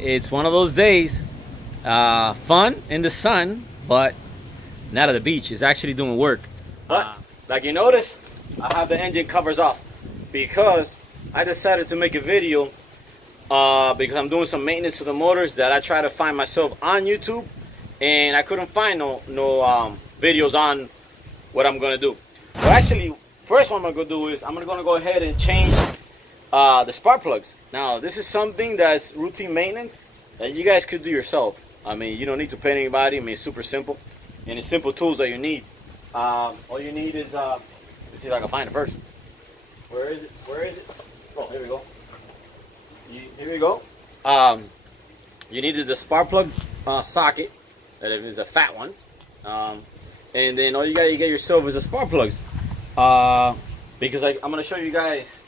It's one of those days, fun in the sun, but not at the beach. It's actually doing work. But like you notice, I have the engine covers off because I decided to make a video because I'm doing some maintenance to the motors that I try to find myself on YouTube, and I couldn't find no videos on what I'm gonna do. Well, actually, first what I'm gonna do is I'm gonna go ahead and change the spark plugs. Now, this is something that's routine maintenance that you guys could do yourself. I mean, you don't need to pay anybody. I mean, it's super simple, and it's simple tools that you need. All you need is let's see if I can find it first. Where is it? Where is it? Oh, here we go. Here we go. You needed the spark plug socket. That is a fat one. And then all you gotta get yourself is the spark plugs. Because I'm gonna show you guys.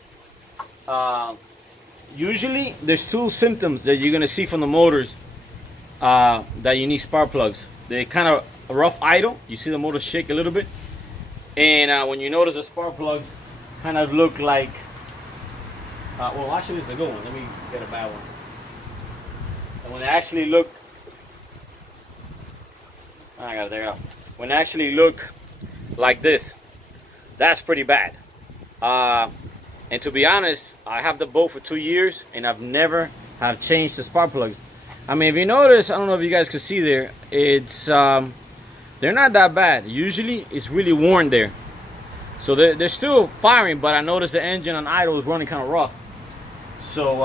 Usually, there's two symptoms that you're gonna see from the motors that you need spark plugs. They kind of rough idle. You see the motor shake a little bit, and when you notice the spark plugs kind of look like. Well, actually, this is a good one. Let me get a bad one. And when they actually look, I got it there. When they actually look like this, that's pretty bad. And to be honest, I have the boat for 2 years, and I've never have changed the spark plugs. I mean, if you notice, I don't know if you guys can see there, it's they're not that bad. Usually, it's really worn there. So they're still firing, but I noticed the engine on idle is running kind of rough. So,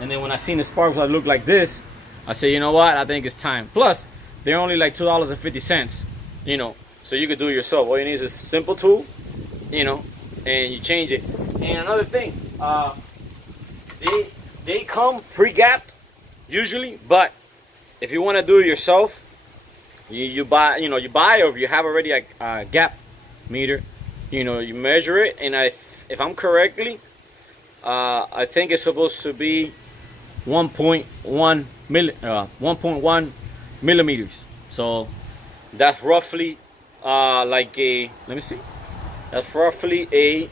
and then when I seen the spark plug look like this, I said, you know what? I think it's time. Plus, they're only like $2.50, you know, so you could do it yourself. All you need is a simple tool, you know, and you change it. And another thing, they come pre-gapped usually, but if you want to do it yourself, you buy, or if you have already a gap meter, you measure it, and if I'm correctly, I think it's supposed to be 1.1 millimeters. So that's roughly like a, let me see, that's roughly a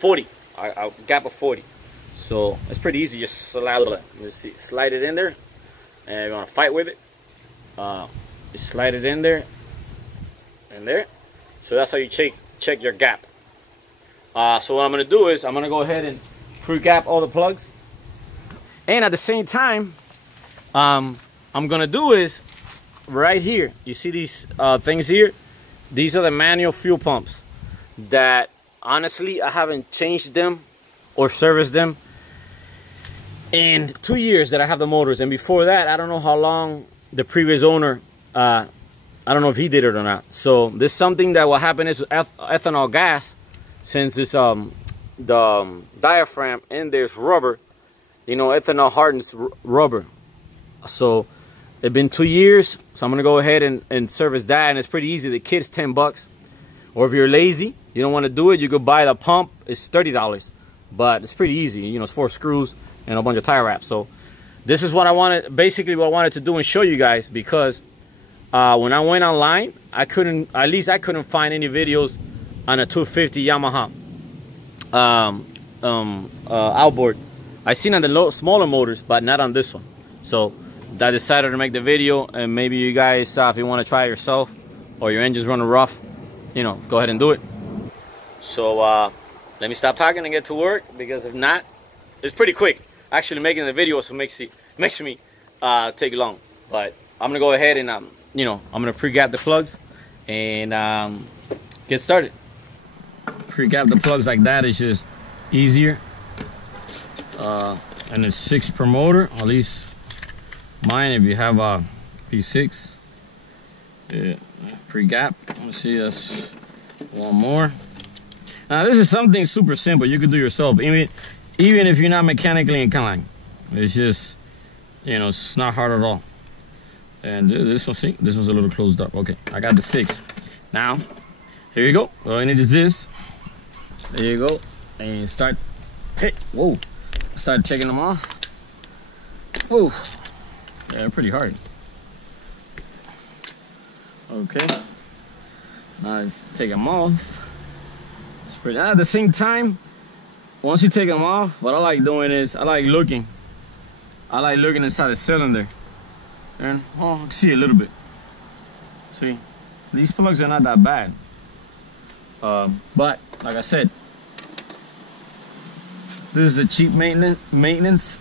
40, a gap of 40. So it's pretty easy. Just slide it in there, and you're gonna fight with it. You slide it in there and there. So that's how you check your gap. So what I'm gonna do is I'm gonna go ahead and pre-gap all the plugs, and at the same time, I'm gonna do is right here. You see these things here? These are the manual fuel pumps that honestly I haven't changed them or serviced them in 2 years that I have the motors. And before that, I don't know how long the previous owner, I don't know if he did it or not. So this something that will happen is ethanol gas, since it's the diaphragm and there's rubber, ethanol hardens rubber. So it's been 2 years, so I'm gonna go ahead and service that, and it's pretty easy. The kit's $10, or if you're lazy, you don't want to do it, you could buy the pump. It's $30, but it's pretty easy. It's 4 screws and a bunch of tie wraps. So this is what I wanted, basically what I wanted to do and show you guys, because when I went online, I couldn't find any videos on a 250 Yamaha outboard. I seen on the smaller motors, but not on this one. So I decided to make the video, and maybe you guys, if you want to try it yourself, or your engine's running rough, go ahead and do it. So let me stop talking and get to work, because if not, it's pretty quick. Actually, making the video so makes me take long. But I'm gonna go ahead and I'm gonna pre-gap the plugs and get started. Pre-gap the plugs like that is just easier, and it's 6 per motor, at least mine. If you have a P6, yeah, pre-gap. Let me see, that's one more. Now this is something super simple you can do yourself, even if you're not mechanically inclined. It's just, it's not hard at all. And this one, see, this one's a little closed up. Okay, I got the 6. Now, here you go. All you need is this. There you go. And start checking them off. Whoa. Yeah, they're pretty hard. Okay. Now let's take them off. It's pretty, at the same time, once you take them off, what I like doing is I like looking I like looking inside the cylinder. And, oh, I can see a little bit. See, these plugs are not that bad. But, like I said, this is a cheap maintenance.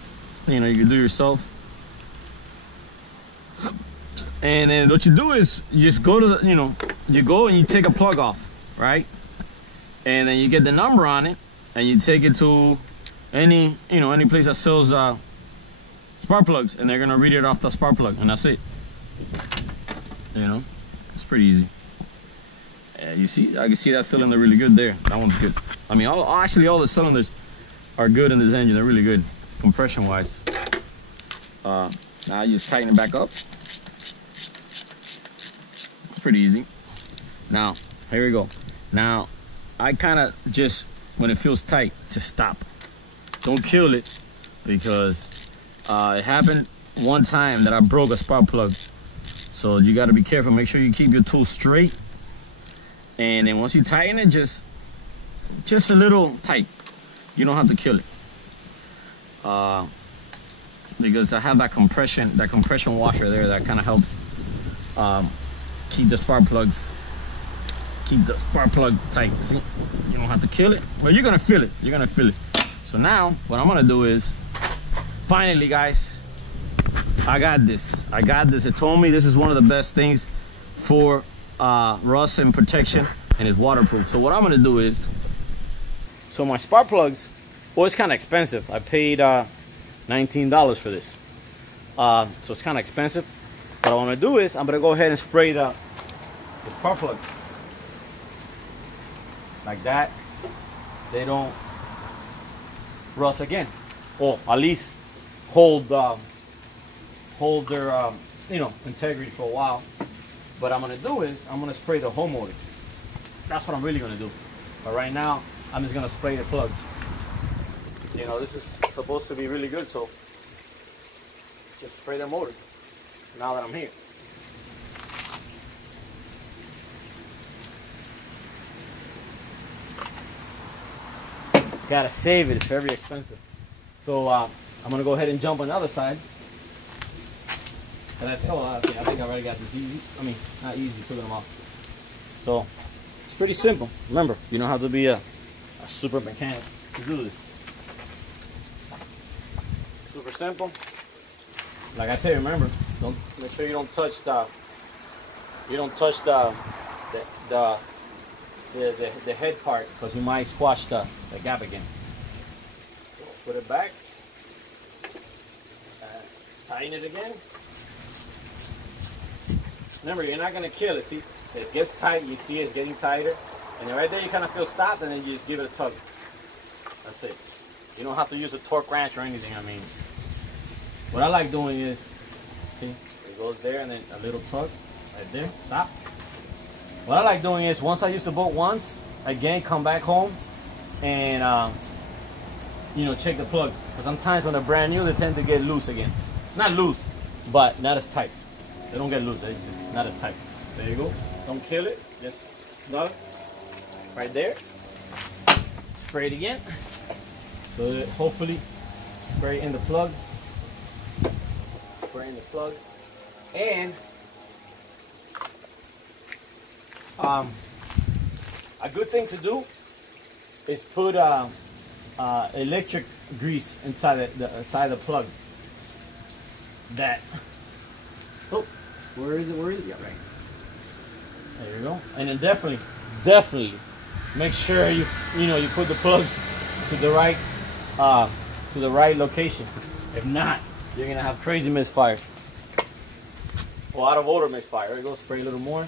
You know, you can do yourself. And then what you do is you just go to the, you know, you go and you take a plug off, right? And then you get the number on it and you take it to any, you know, any place that sells spark plugs, and they're gonna read it off the spark plug, and that's it. You know, it's pretty easy. You see, I can see that cylinder really good there. That one's good. I mean, actually all the cylinders are good in this engine. They're really good, compression wise. Now you just tighten it back up. Pretty easy. Now, here we go. Now, I kind of just, when it feels tight, just stop. Don't kill it, because it happened one time that I broke a spark plug. So you got to be careful. Make sure you keep your tool straight. And then once you tighten it, just a little tight. You don't have to kill it. Because I have that compression washer there that kind of helps keep the spark plug tight. See, you don't have to kill it. Well, you're gonna feel it. You're gonna feel it. So now, what I'm gonna do is, finally, guys, I got this. I got this. It told me this is one of the best things for rust and protection, and it's waterproof. So what I'm gonna do is, so my spark plugs, well, it's kind of expensive. I paid $19 for this. So it's kind of expensive. What I want to do is, I'm going to go ahead and spray the spark plugs like that. They don't rust again, or at least hold their you know, integrity for a while. What I'm going to do is, I'm going to spray the whole motor. That's what I'm really going to do. But right now, I'm just going to spray the plugs. You know, this is supposed to be really good, so just spray the motor now that I'm here. Gotta save it, it's very expensive. So I'm gonna go ahead and jump on the other side. And I think I already got this easy. I mean, not easy, took them off. So it's pretty simple. Remember, you don't have to be a super mechanic to do this. Super simple. Like I said, remember, don't make sure you don't touch the head part, because you might squash the gap again. So put it back, tighten it again. Remember, you're not gonna kill it. See, it gets tight. You see it's getting tighter, and then right there you kind of feel stops, and then you just give it a tug. That's it. You don't have to use a torque wrench or anything. I mean, what I like doing is, see, it goes there and then a little tug right there, stop. What I like doing is, once I use the boat once, again, come back home and, you know, check the plugs. Because sometimes when they're brand new, they tend to get loose again. Not loose, but not as tight. They don't get loose, they're just not as tight. There you go. Don't kill it, just snug right there. Spray it again. So that hopefully spray in the plug. Spray in the plug. And a good thing to do is put electric grease inside the plug. That, oh, where is it? Yeah, right. There you go. And then definitely make sure you put the plugs to the right location. If not, you're gonna have crazy misfire. Or out of order misfire. There you go. Spray a little more.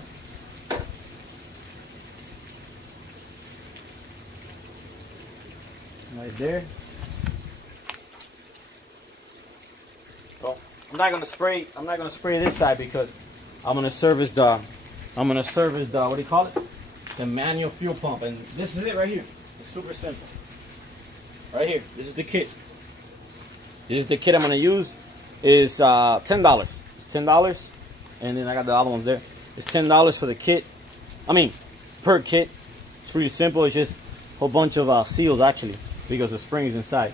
Right there. Well, I'm not gonna spray this side because I'm gonna service the what do you call it? The manual fuel pump, and this is it right here. It's super simple. Right here. This is the kit. This is the kit I'm gonna use. Is $10. It's $10, and then I got the other ones there. It's $10 for the kit. I mean, per kit. It's pretty simple. It's just a whole bunch of seals actually, because the spring is inside.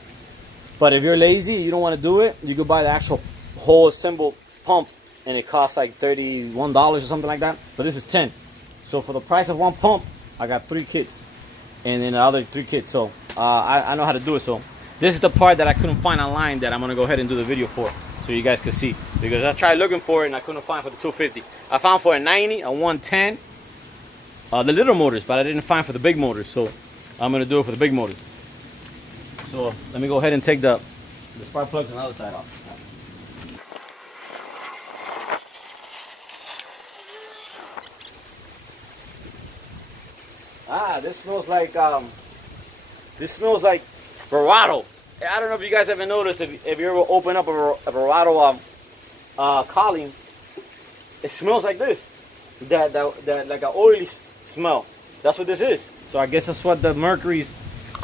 But if you're lazy, you don't want to do it, you could buy the actual whole assembled pump, and it costs like $31 or something like that. But this is 10. So for the price of one pump, I got 3 kits, and then the other 3 kits. So I know how to do it. So this is the part that I couldn't find online that I'm gonna go ahead and do the video for, so you guys can see. Because I tried looking for it and I couldn't find for the 250. I found for a 90, a 110, the little motors, but I didn't find for the big motors. So I'm gonna do it for the big motors. So let me go ahead and take the spark plugs on the other side off. Ah, this smells like Verado. I don't know if you guys ever noticed, if you ever open up a Verado column, it smells like this. That like an oily smell. That's what this is. So I guess that's what the Mercury's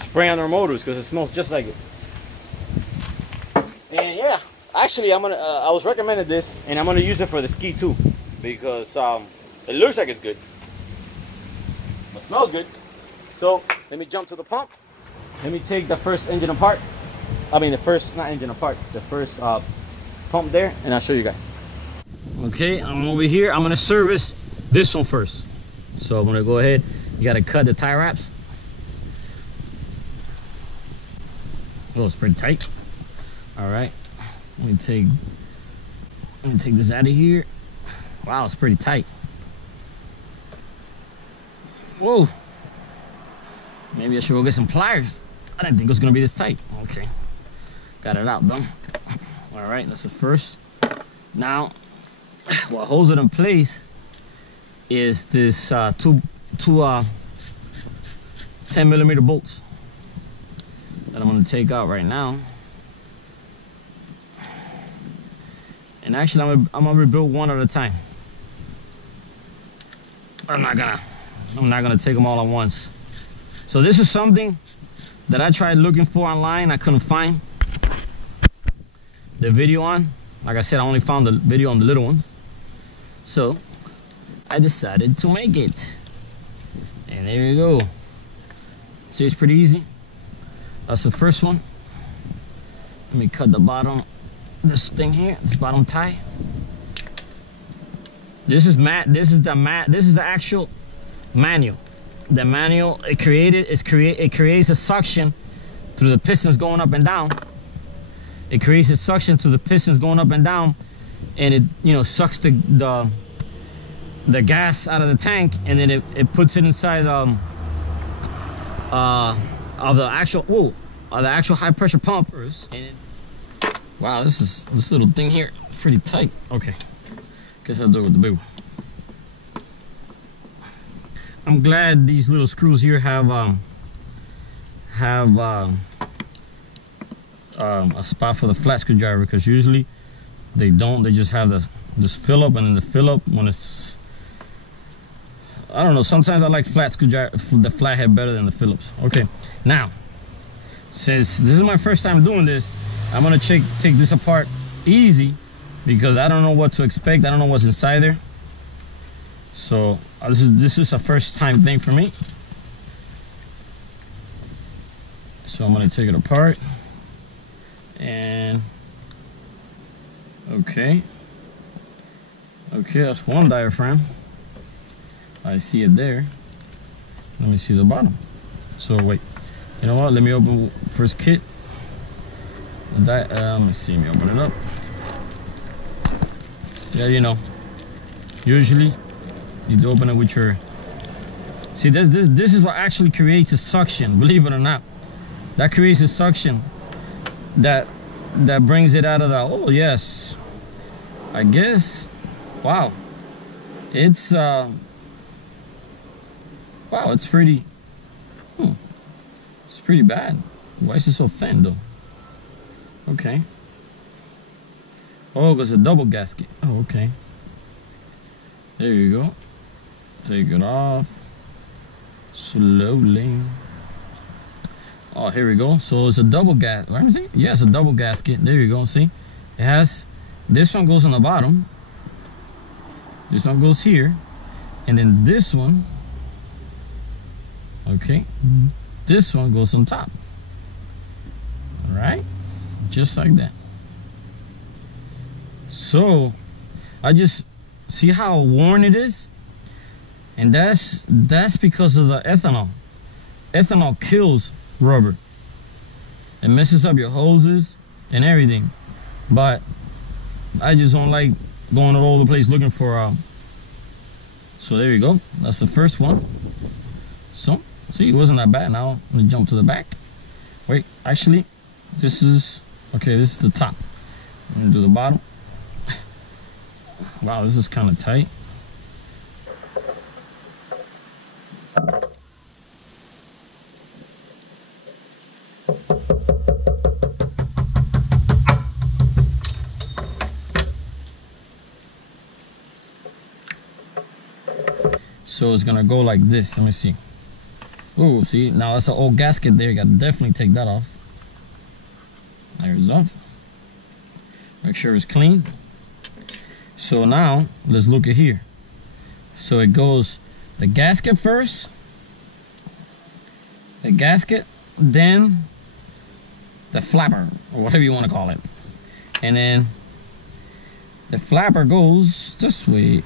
spray on their motors, because it smells just like it. And yeah, actually I'm gonna I was recommended this, and I'm gonna use it for the ski too, because it looks like it's good, it smells good. So let me jump to the pump. Let me take the first engine apart. I mean the first, not engine apart, the first pump there, and I'll show you guys. Okay, I'm over here. I'm gonna service this one first. So I'm gonna go ahead. You gotta cut the tie wraps. Oh, it's pretty tight. All right, let me take this out of here. Wow, it's pretty tight. Whoa, maybe I should go get some pliers. I didn't think it was gonna be this tight. Okay, got it out though. All right, that's the first. Now, what holds it in place is this two 10mm bolts that I'm gonna take out right now. And actually, I'm gonna rebuild one at a time. I'm not gonna take them all at once. So this is something that I tried looking for online. I couldn't find the video on. Like I said, I only found the video on the little ones. So I decided to make it. And there you go. See, it's pretty easy. That's the first one. Let me cut the bottom, this thing here, this bottom tie. This is the actual manual. The manual, it creates a suction through the pistons going up and down. It creates a suction through the pistons going up and down, and it, you know, sucks the gas out of the tank, and then it puts it inside of the actual high pressure pump. Wow, this little thing here pretty tight. Okay, guess I'll do it with the big one. I'm glad these little screws here have a spot for the flat screwdriver, because usually they don't. They just have this fill up, and then the fill up when it's, I don't know, sometimes I like flat screwdriver, the flathead, better than the Phillips. Okay, now since this is my first time doing this, I'm gonna take this apart easy, because I don't know what to expect. I don't know what's inside there. So this is a first time thing for me. So I'm gonna take it apart, and okay, that's one diaphragm. I see it there. Let me see the bottom. So wait, you know what? Let me open first kit. Let me see. Let me open it up. Yeah, you know, usually you do open it with your. See, this is what actually creates a suction. Believe it or not, that creates a suction that brings it out of the. Oh yes, I guess. Wow, it's wow, it's pretty. It's pretty bad. Why is it so thin though? Okay. Oh, it's a double gasket. Oh, okay. There you go. Take it off slowly. Oh, here we go. So it's a double gas. Let me see. Yeah, it's a double gasket. There you go. See, it has. This one goes on the bottom. This one goes here, and then this one. Okay. This one goes on top. All right. just like that. So I just see how worn it is, and that's because of the ethanol. Ethanol kills rubber. It messes up your hoses and everything. But I just don't like going all over the place looking for so there you go. That's the first one. So see, it wasn't that bad. Now I'm gonna jump to the back. Wait, actually, this is okay. This is the top. I'm gonna do the bottom. Wow, this is kind of tight. So it's gonna go like this. Let me see. Oh, see, now that's an old gasket there. You gotta definitely take that off. There it's off. Make sure it's clean. So now let's look at here. So it goes the gasket first, the gasket, then the flapper, or whatever you want to call it, and then the flapper goes this way.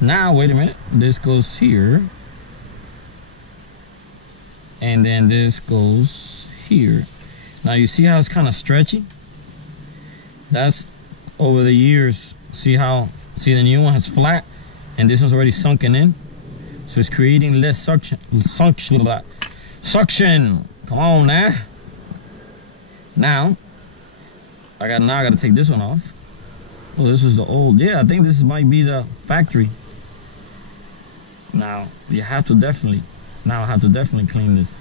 Now wait a minute, this goes here, and then this goes here. Now you see how it's kind of stretchy? That's over the years. See the new one is flat and this one's already sunken in, so it's creating less suction. Come on now. Now I gotta take this one off. Oh, this is the old. Yeah, I think this might be the factory. Now you have to definitely. Now I have to definitely clean this.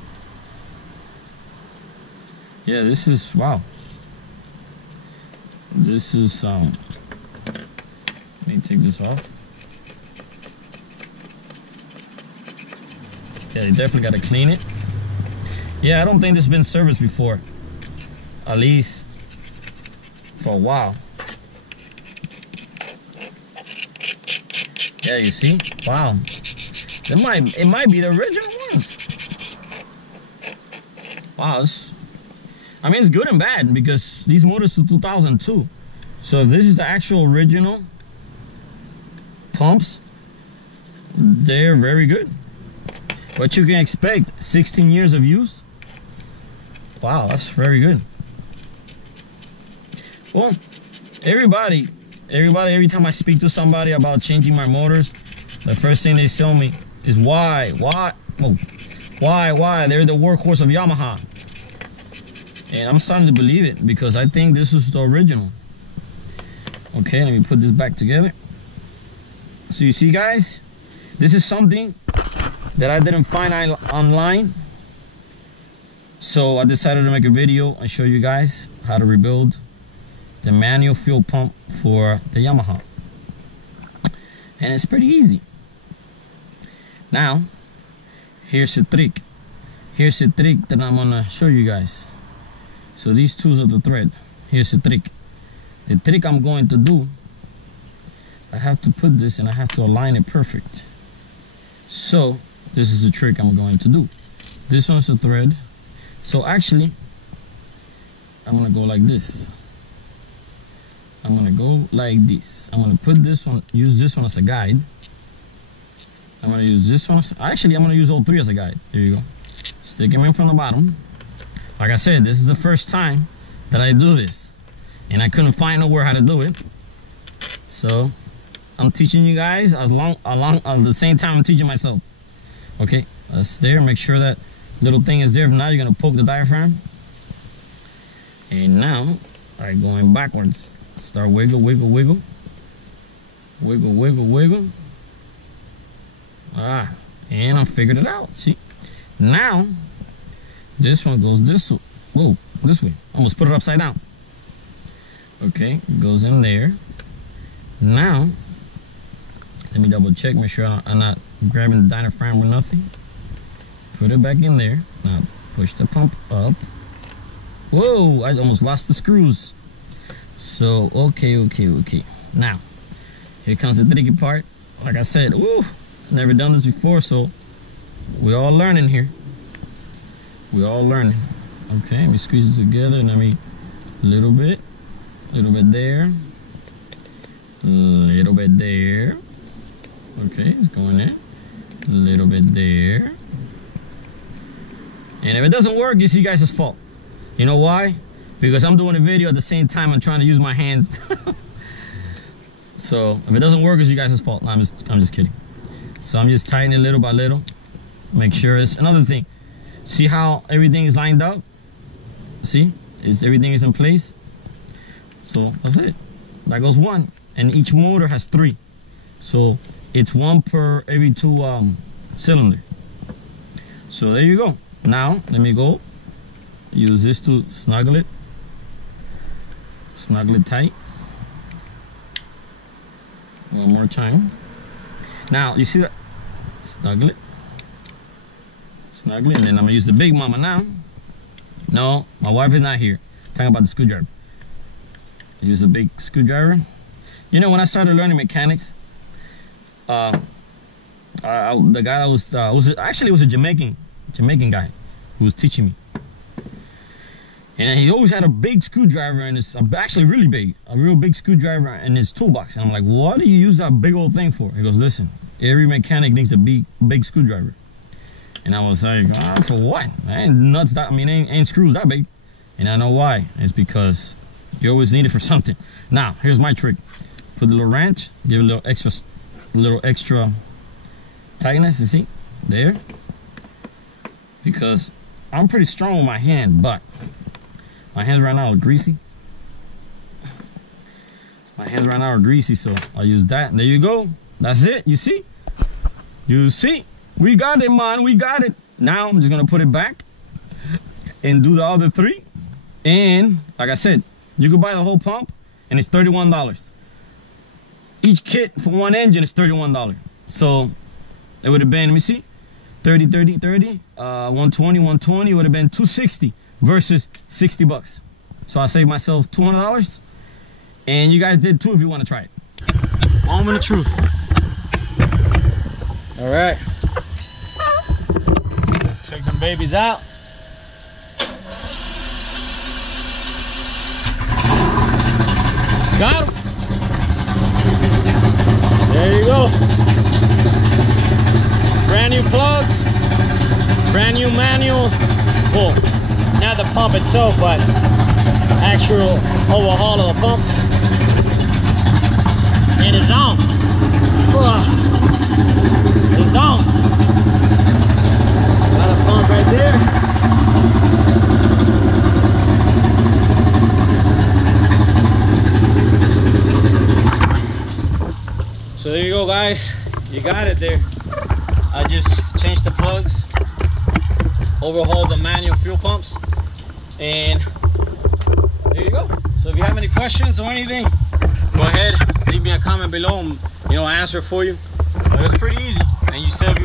Yeah, this is wow. This is let me take this off. Yeah, you definitely got to clean it. Yeah, I don't think this has been serviced before. At least for a while. Yeah, you see? Wow. It might be the original ones. Wow, I mean, it's good and bad because these motors to 2002. So if this is the actual original pumps, they're very good. What you can expect, 16 years of use. Wow, that's very good. Well, every time I speak to somebody about changing my motors, the first thing they tell me is why? They're the workhorse of Yamaha. And I'm starting to believe it because I think this is the original. Okay, let me put this back together. So you see, guys, this is something that I didn't find online. So I decided to make a video and show you guys how to rebuild the manual fuel pump for the Yamaha. And it's pretty easy. Now, here's the trick. Here's the trick that I'm gonna show you guys. So these two are the thread. Here's the trick. The trick I'm going to do, I have to put this and I have to align it perfect. So this is the trick I'm going to do. This one's the thread. So actually, I'm gonna go like this. I'm gonna go like this. I'm gonna put this one, use this one as a guide. I'm gonna use this one. Actually, I'm gonna use all three as a guide. There you go. Stick them in from the bottom. Like I said, this is the first time that I do this, and I couldn't find nowhere how to do it. So I'm teaching you guys at the same time I'm teaching myself. Okay, that's there. Make sure that little thing is there. If not, you're gonna poke the diaphragm. And now I'm going backwards. Start wiggle, wiggle, wiggle, wiggle, wiggle, wiggle. And I figured it out. See, now this one goes this way. Whoa, this way. Almost put it upside down. Okay, goes in there. Now let me double check, make sure I'm not grabbing the diaphragm or nothing. Put it back in there. Now push the pump up. Whoa, I almost lost the screws. So okay. Now here comes the tricky part. Like I said, woo, never done this before, so we're all learning here. We're all learning. Okay, let me squeeze it together and let little bit there, little bit there. Okay, it's going in. A little bit there. And if it doesn't work, it's you guys' fault. You know why? Because I'm doing a video at the same time I'm trying to use my hands. So if it doesn't work, it's you guys' fault. No, I'm just kidding. So I'm just tightening it little by little. Make sure it's another thing. See how everything is lined up? See? Everything is in place. So that's it. That goes one. And each motor has 3. So it's 1 per every 2 cylinder. So there you go. Now let me go use this to snuggle it tight. One more time. Now you see that? Snuggle it, and then I'm gonna use the big mama now. No, my wife is not here. Talking about the screwdriver. Use a big screwdriver. You know, when I started learning mechanics, the guy that was a Jamaican guy who was teaching me, and he always had a big screwdriver, and it's actually really big, a real big screwdriver in his toolbox. And I'm like, what do you use that big old thing for? He goes, listen, every mechanic needs a big screwdriver. And I was like, for what? Ain't nuts that, I mean, ain't screws that big. And I know why. It's because you always need it for something. Now, here's my trick. Put the little wrench, give it a little extra tightness, you see? There. Because I'm pretty strong with my hand, but my hands right now are greasy. So I'll use that. There you go. That's it. You see? You see? We got it, man. We got it. Now I'm just gonna put it back and do the other 3. And like I said, you could buy the whole pump and it's $31. Each kit for 1 engine is $31. So it would have been, let me see, 30, 30, 30, 120, 120 would have been $260 versus $60. So I saved myself $200, and you guys did too if you want to try it. Moment of truth. All right, let's check them babies out. Got them. There you go. Brand new plugs, brand new manual. Well, not the pump itself, but actual overhaul of the pumps. And it's on. It's on. Got a pump right there. So there you go, guys. You got it there. I just changed the plugs, overhauled the manual fuel pumps, and there you go. So if you have any questions or anything, go ahead, leave me a comment below and I'll answer it for you. But it's pretty easy, and you save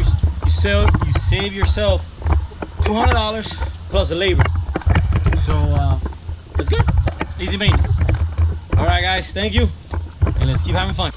yourself $200 plus the labor. So it's good, easy maintenance. All right, guys, thank you, and let's keep having fun.